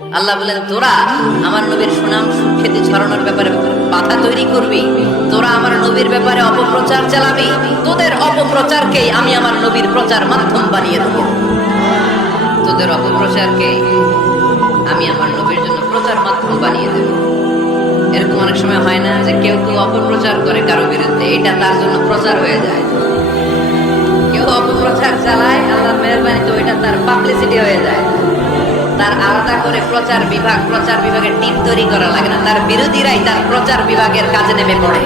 আল্লাহ বলেন, তোরা আমার নবীর সুনাম সুখ্যাতি ছড়ানোর ব্যাপারে বাধা তৈরি করবি, তোরা আমার নবীর ব্যাপারে অপপ্রচার চালাবি, তোদের অপপ্রচারকেই আমি আমার নবীর প্রচার মাধ্যম বানিয়ে দেব। তোদের অপপ্রচারকে আমি আমার নবীর জন্য প্রচার মাধ্যম বানিয়ে দেব। এরকম অনেক সময় হয় না যে কেউ কেউ অপপ্রচার করে কারো বিরুদ্ধে, এটা তার জন্য প্রচার হয়ে যায়। কেউ অপপ্রচার চালায়, আল্লাহর মেহেরবানিতে ওইটা তার পাবলিসিটি হয়ে যায়। তার আলাদা করে প্রচার বিভাগের টিম তৈরি করা লাগে না, তার বিরোধীরাই তার প্রচার বিভাগের কাজে নেমে পড়ে।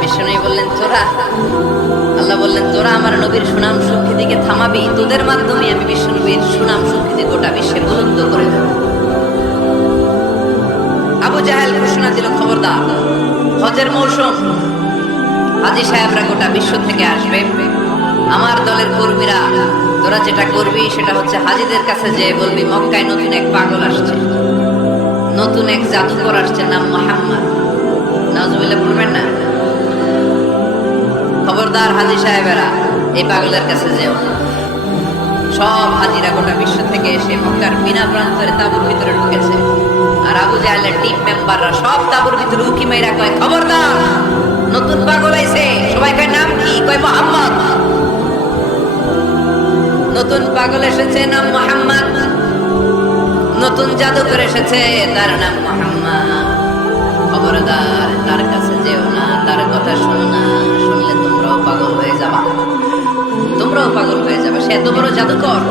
বিষ্ণু বললেন, আল্লাহ বললেন, তোরা আমার নবীর সুনাম সুখ্যাতিকে থামাবি, তোদের মাধ্যমে আমি বিশ্ব নবীর সুনাম সুখ্যাতি গোটা বিশ্বে বুলন্দ করে দেব। আবু জাহেল ঘোষণা দিল, খবরদার, হজের মৌসুম, হাজী সাহেবরা গোটা বিশ্ব থেকে আসবে, আমার দলের কর্মীরা তোরা যেটা করবি সেটা হচ্ছে হাজীদের কাছে যে বলবি মক্কায় নতুন এক পাগল আসছে, নতুন এক জাদুকর আসছে, নাম মুহাম্মদ। নাউজুবিল্লাহ বলবেন না। খবরদার হাজী সাহেবেরা, এই পাগলের কাছে যেও। সব হাজীরা গোটা বিশ্ব থেকে এসে মক্কার বিনা প্রান্তরে তাঁবুর ভিতরে ঢুকেছে। আর আবু জাহেলের টিম মেম্বাররা সব তাঁবুর ভিতরে উকি মাইরা কয়, খবরদার, নতুন পাগল আইছে। সবাই কয়, নাম কি? কয়, মুহাম্মদ। নতুন পাগল এসেছে, নাম মুহাম্মদ। নতুন জাদুকর এসেছে, তার নাম মুহাম্মদ। খবরদার, তার কাছে যেও না, তার কথা শোনো না, শুনলে তোমরাও পাগল হয়ে যাবা, তোমরাও পাগল হয়ে যাবে। সে এত বড় জাদুকর,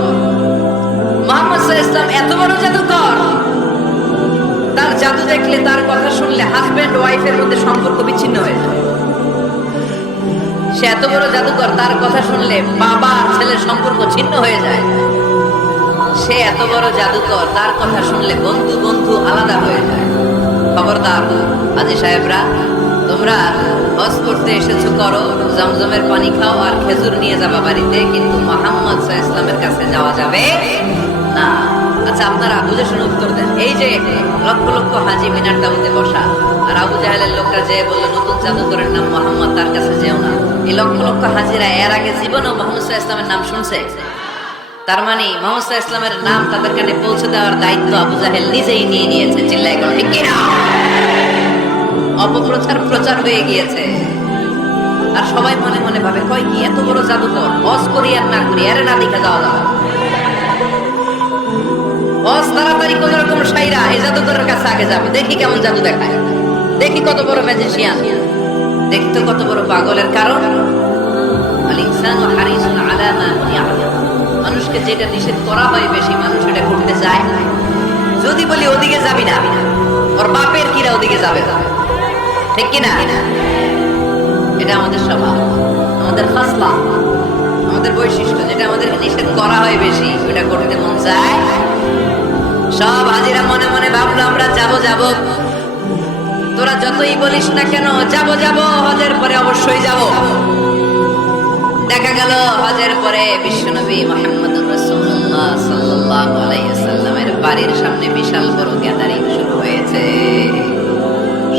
মুহাম্মদ সাল্লাল্লাহু আলাইহি ওয়াসাল্লাম এত বড় জাদুকর। তার জাদু দেখলে, তার কথা শুনলে হাজবেন্ড ওয়াইফের মধ্যে সম্পর্ক বিচ্ছিন্ন হয়ে যায়। সে এত বড় জাদুকর, তার কথা শুনলে বাবা আর ছেলের সম্পর্ক ছিন্ন হয়ে যায়। সে এত বড় জাদুকর, তার কথা শুনলে বন্ধু বন্ধু আলাদা হয়ে যায়। খবরদার হাজী সাহেবরা, তোমরা হজ করতে এসেছো, করো, জমজমের পানি খাও আর খেজুর নিয়ে যাবা বাড়িতে, কিন্তু মুহাম্মদ সাল্লাল্লাহু আলাইহি ওয়াসাল্লামের কাছে যাওয়া যাবে না। আচ্ছা, আপনারা বুঝে শুনে উত্তর দেন। এই যে লক্ষ লক্ষ হাজী মিনার তাঁবুতে বসা, আর আবু জাহেলের লোকরা যে বললো নতুন জাদুকরের নাম মুহাম্মদ, তার কাছে যেও না, এই লক্ষ লক্ষ হাজীরা এর আগে জীবনেও মুহাম্মদ সাল্লাল্লাহু আলাইহি ওয়াসাল্লামের নাম শুনছে? তার মানে মুহাম্মদ সাল্লাল্লাহু আলাইহি ওয়াসাল্লামের নাম তাদের কানে পৌঁছে দেওয়ার দায়িত্ব আবু জাহেল নিজেই নিয়ে নিয়েছে। চিল্লায় গেল, ঠিক কিনা? প্রচার হয়ে গিয়েছে। আর সবাই মনে মনে ভাবে, কয় কি এত বড় জাদুকর, হজ করি আর না করি, আরে না দেখে যাওয়া যাবে। হজ তাড়াতাড়ি কোন রকম সাইরা এই জাদুকরের কাছে আগে যাবে, দেখি কেমন জাদু দেখায়, দেখি কত বড় ম্যাজিশিয়ান, দেখি তো কত বড় পাগলের। কারণ আল ইনসানু হারিসুন আলা মা মুনিআ, মানুষকে যেটা নিষেধ করা হয় বেশি, মানুষ এটা করতে চায়। যদি বলি ওদিকে যাবি না, ওর বাপের কিরা ওদিকে যাবে, ঠিক কিনা? এটা আমাদের স্বভাব, আমাদের খাসলা, আমাদের বৈশিষ্ট্য। যেটা আমাদেরকে নিষেধ করা হয় বেশি, ওটা করতে মন চায়। সব হাজিরা মনে মনে ভাবলো, আমরা যাব। তোরা যতই বলিস না কেন, যাব, হজের পরে অবশ্যই যাব। দেখা গেল হজের পরে বিশ্বনবী মুহাম্মদুর রাসূলুল্লাহ সাল্লাল্লাহু আলাইহি ওয়াসাল্লামের বাড়ির সামনে বিশাল বড় গ্যাদারিং শুরু হয়েছে।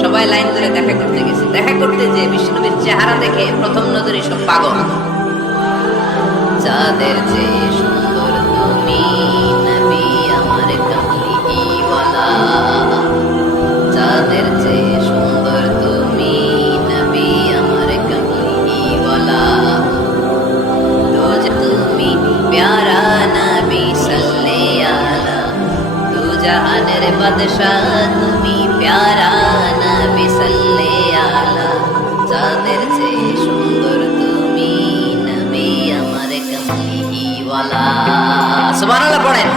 সবাই লাইন ধরে দেখা করতে গেছে। দেখা করতে যে বিশ্বনবীর চেহারা দেখে প্রথম নজরে সব পাগল। যাদের চেয়ে সুন্দর তুমি নবী আমার কামলিওয়ালা, যাদের চেয়ে সুন্দর তুমি নবী আমার কামলিওয়ালা, রোজ তুমি প্যারা নবী সাল্লে আলা, দু জাহানের বাদশাহ তুমি প্যারা নবী সাল্লে আলা, যাদের চেয়ে সুন্দর তুমি নবী আমার কামলিওয়ালা। সুবহানাল্লাহ পড়েন।